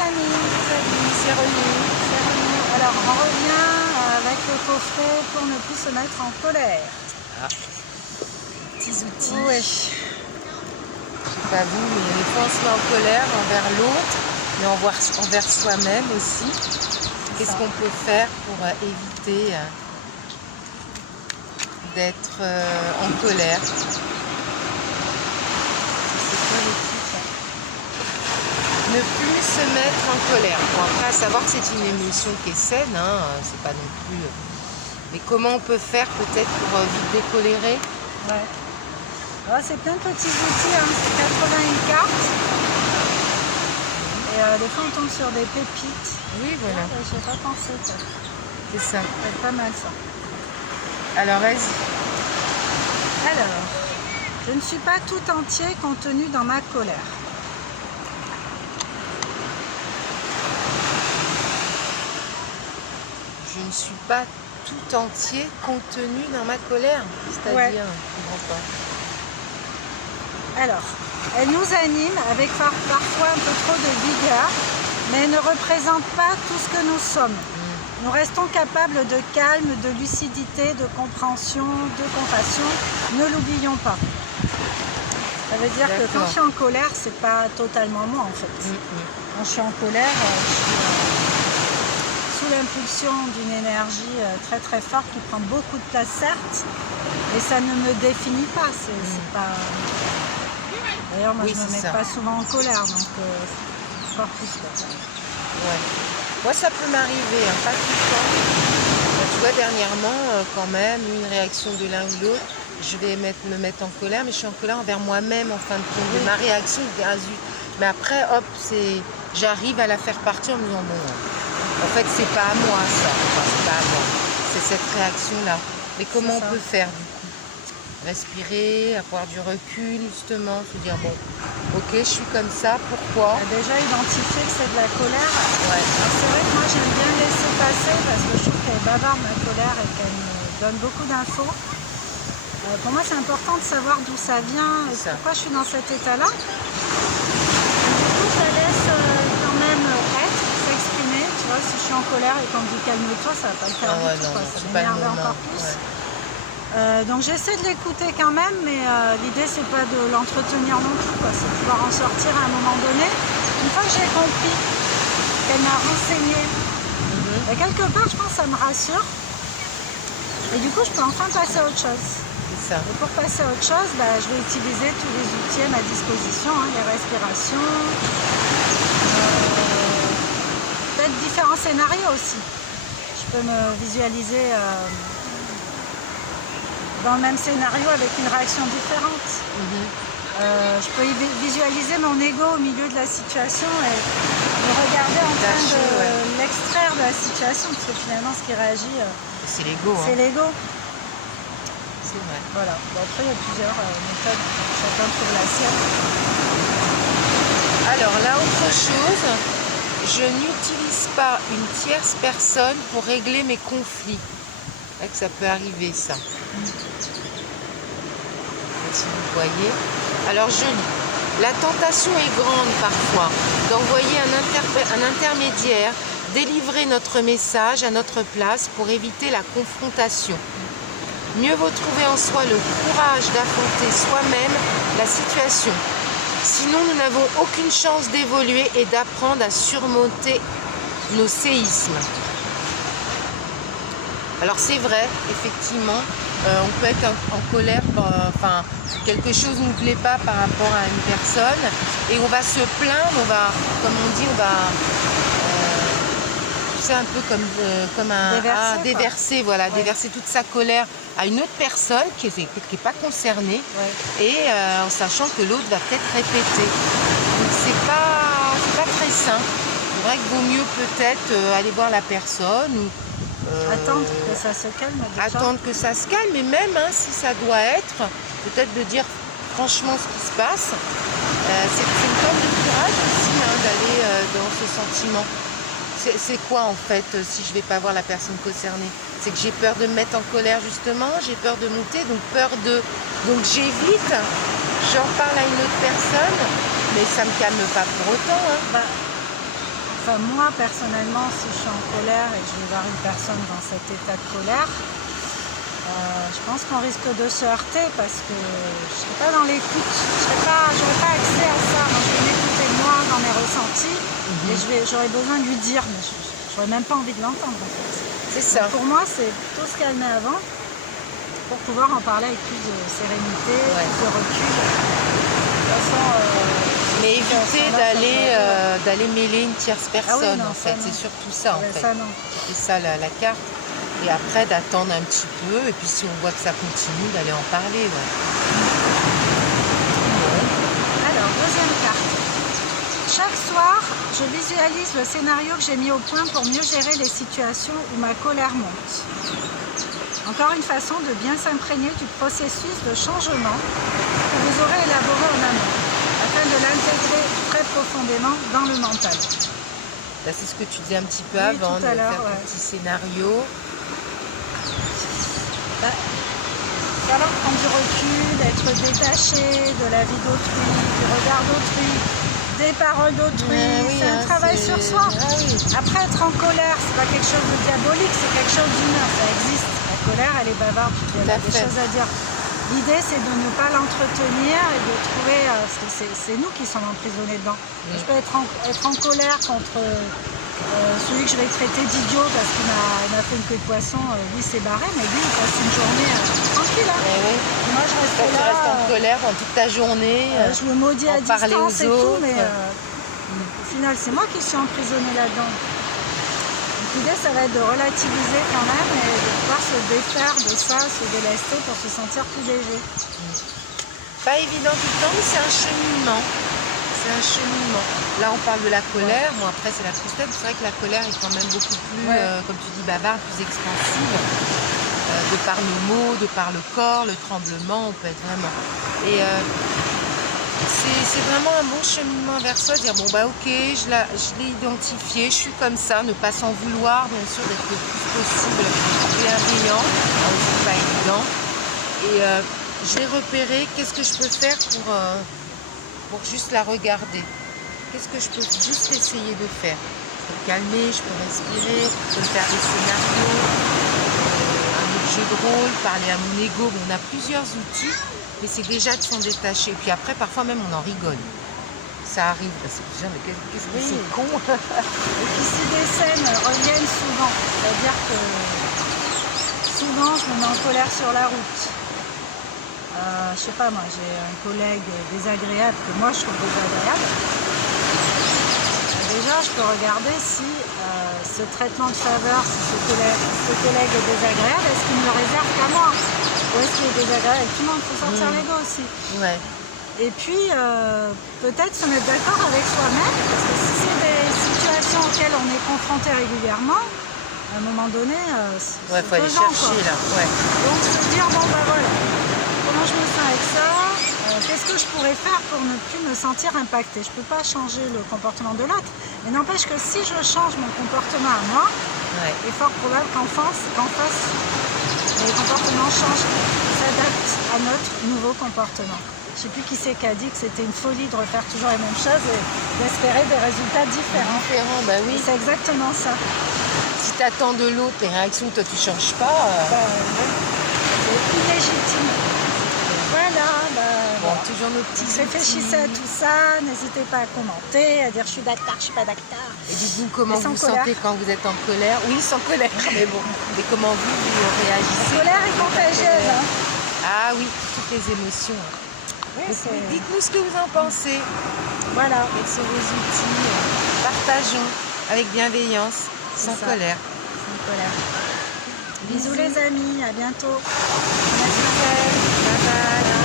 amis, c'est René. Alors on revient avec le coffret pour ne plus se mettre en colère. Ah. Petits outils. Oui. Je sais pas vous, mais des fois on se met en colère envers l'autre, mais envers soi-même aussi. Qu'est-ce qu'on peut faire pour éviter d'être en colère? C'est quoi le titre? Ne plus se mettre en colère. Bon, après, à savoir que c'est une émotion qui est saine, hein, c'est pas non plus... Mais comment on peut faire peut-être pour vite décolérer? Ouais. Alors, c'est plein de petits outils, hein. C'est 81 cartes. Et des fois on tombe sur des pépites. Oui, voilà. Ah, j'y ai pas pensé. C'est ça. C'est pas mal ça. Alors, vas-y. Alors, je ne suis pas tout entier contenu dans ma colère. Je ne suis pas tout entier contenu dans ma colère. C'est-à-dire, Ouais. je comprends pas. Alors, elle nous anime avec parfois un peu trop de vigueur, mais elle ne représente pas tout ce que nous sommes. Nous restons capables de calme, de lucidité, de compréhension, de compassion. Ne l'oublions pas. Ça veut dire que quand je suis en colère, c'est pas totalement moi en fait. Quand je suis en colère, je suis sous l'impulsion d'une énergie très très forte qui prend beaucoup de place certes, mais ça ne me définit pas. C'est pas... D'ailleurs, moi, Oui, je ne me mets pas souvent en colère, donc encore plus. Ouais. Moi, ça peut m'arriver, hein, pas tout le temps. Tu vois, dernièrement, quand même, une réaction de l'un ou l'autre, je vais me mettre en colère, mais je suis en colère envers moi-même, en fin de compte. De ma réaction, je dis, ah zut. Mais après, hop, j'arrive à la faire partir en me disant, bon, en fait, c'est pas à moi, ça. Enfin, c'est pas à moi. C'est cette réaction-là. Mais comment on peut faire, du coup? Respirer, avoir du recul, justement, se dire, bon, ok, je suis comme ça, pourquoi? Déjà identifier que c'est de la colère. Ouais. Alors c'est vrai que moi j'aime bien laisser passer parce que je trouve qu'elle est bavarde ma colère et qu'elle me donne beaucoup d'infos. Pour moi c'est important de savoir d'où ça vient et pourquoi je suis dans cet état-là. Du coup je la laisse quand même être, s'exprimer. Tu vois, si je suis en colère et qu'on me dit calme-toi, ça va pas le faire du tout, quoi. Ça m'énerve encore plus. Ouais. Donc j'essaie de l'écouter quand même, mais l'idée c'est pas de l'entretenir non plus, c'est de pouvoir en sortir à un moment donné. Une fois que j'ai compris qu'elle m'a renseigné, et quelque part je pense que ça me rassure, et du coup je peux enfin passer à autre chose. C'est ça. Et pour passer à autre chose, je vais utiliser tous les outils à ma disposition, hein, les respirations, peut-être différents scénarios aussi. Je peux me visualiser dans le même scénario avec une réaction différente. Je peux visualiser mon ego au milieu de la situation et me regarder en train de l'extraire de la situation, parce que finalement ce qui réagit, c'est l'ego. C'est l'ego. C'est vrai. Voilà. Bon, après il y a plusieurs méthodes, chacun trouve la sienne. Alors là, autre chose, je n'utilise pas une tierce personne pour régler mes conflits. C'est vrai que ça peut arriver, ça. Si vous voyez. Alors je lis. La tentation est grande parfois d'envoyer un intermédiaire délivrer notre message à notre place pour éviter la confrontation. Mieux vaut trouver en soi le courage d'affronter soi-même la situation. Sinon, nous n'avons aucune chance d'évoluer et d'apprendre à surmonter nos séismes. Alors c'est vrai, effectivement, on peut être en colère, enfin quelque chose ne nous plaît pas par rapport à une personne et on va se plaindre, on va, comme on dit, on va, c'est un peu comme un déverser, voilà, déverser toute sa colère à une autre personne qui est pas concernée et en sachant que l'autre va peut-être répéter. Donc c'est pas très sain. C'est vrai qu'il vaut mieux peut-être aller voir la personne ou attendre que ça se calme. Attendre que ça se calme, et même si ça doit être, peut-être de dire franchement ce qui se passe. C'est une forme de courage aussi d'aller dans ce sentiment. C'est quoi en fait si je ne vais pas voir la personne concernée? C'est que j'ai peur de me mettre en colère justement, j'ai peur de monter, donc j'évite, j'en parle à une autre personne, mais ça ne me calme pas pour autant. Enfin, moi, personnellement, si je suis en colère et que je vais voir une personne dans cet état de colère, je pense qu'on risque de se heurter parce que je ne serai pas dans l'écoute. J'aurai pas accès à ça. Moi, je vais m'écouter moi dans mes ressentis et j'aurai besoin de lui dire, mais je n'aurai même pas envie de l'entendre, en fait. C'est ça. Donc, pour moi, c'est plutôt se calmer avant pour pouvoir en parler avec plus de sérénité, plus de recul. De toute façon, mais éviter d'aller mêler une tierce personne, en fait. C'est surtout ça, en fait. C'est ça la carte. Et après, d'attendre un petit peu. Et puis, si on voit que ça continue, d'aller en parler. Ouais. Alors, deuxième carte. Chaque soir, je visualise le scénario que j'ai mis au point pour mieux gérer les situations où ma colère monte. Encore une façon de bien s'imprégner du processus de changement que vous aurez élaboré en amont, afin de l'intégrer très profondément dans le mental. Là, c'est ce que tu disais un petit peu avant, de faire un petit scénario. Falloir prendre du recul, être détaché de la vie d'autrui, du regard d'autrui, des paroles d'autrui. C'est un travail sur soi. Après, être en colère, c'est pas quelque chose de diabolique, c'est quelque chose d'humain, ça existe. La colère, elle est bavarde, elle a des choses à dire. L'idée, c'est de ne pas l'entretenir et de trouver... c'est nous qui sommes emprisonnés dedans. Je peux être en colère contre celui que je vais traiter d'idiot parce qu'il m'a fait une queue de poisson. Lui, s'est barré, mais lui, il passe une journée tranquille. Et moi, je reste là... Tu restes en colère toute ta journée. Je me maudis à distance et tout, mais au final, c'est moi qui suis emprisonnée là-dedans. L'idée, ça va être de relativiser quand même et de pouvoir se défaire de ça, se délester pour se sentir plus léger. Pas évident tout le temps, mais c'est un cheminement. C'est un cheminement. Là, on parle de la colère. Bon, après, c'est la tristesse. C'est vrai que la colère est quand même beaucoup plus, comme tu dis, bavarde, plus expansive. De par nos mots, de par le corps, le tremblement, on peut être vraiment... Et c'est vraiment un bon cheminement vers soi, dire bon bah ok, je l'ai identifié, je suis comme ça, ne pas s'en vouloir, bien sûr, d'être le plus possible bienveillant, c'est pas évident. Et je l'ai repéré, qu'est-ce que je peux faire pour juste la regarder? Qu'est-ce que je peux juste essayer de faire? Je peux me calmer, je peux respirer, je peux faire des scénarios, un autre jeu de rôle, parler à mon ego, bon, on a plusieurs outils. Mais c'est déjà de s'en détacher. Puis après, parfois même, on en rigole. Ça arrive. C'est déjà, mais qu'est-ce que c'est con. Et puis si des scènes reviennent souvent, c'est-à-dire que souvent, je me mets en colère sur la route. Je sais pas, moi, j'ai un collègue désagréable que moi, je trouve désagréable. Déjà, je peux regarder si ce traitement de faveur, si ce collègue est désagréable, est-ce qu'il me le réserve qu'à moi? Ou est-ce qu'il est désagréable avec tout le monde? Il faut sortir les dos aussi. Et puis, peut-être se mettre d'accord avec soi-même, parce que si c'est des situations auxquelles on est confronté régulièrement, à un moment donné, c'est faut aller chercher là. Donc, se dire, bon, bah voilà, comment je me sens avec ça? Qu'est-ce que je pourrais faire pour ne plus me sentir impactée? Je ne peux pas changer le comportement de l'autre, mais n'empêche que si je change mon comportement à moi, il est fort probable qu'en face, les comportements changent, s'adaptent à notre nouveau comportement. Je ne sais plus qui c'est qui a dit que c'était une folie de refaire toujours les mêmes choses et d'espérer des résultats différents. Bah oui. C'est exactement ça. Si tu attends de l'autre les réactions, toi tu ne changes pas. C'est illégitime. Voilà, toujours nos petits réfléchissez à tout ça, n'hésitez pas à commenter, à dire je suis d'accord, je suis pas d'accord. Et dites-nous comment vous vous sentez quand vous êtes en colère. Oui, sans colère, mais bon. Et comment vous réagissez. La colère est contagieuse. Ah oui, toutes les émotions. Dites-nous ce que vous en pensez. Voilà. Quels sont vos outils? Partageons avec bienveillance, sans colère. Sans colère. Bisous les amis, à bientôt. Merci. Bye bye.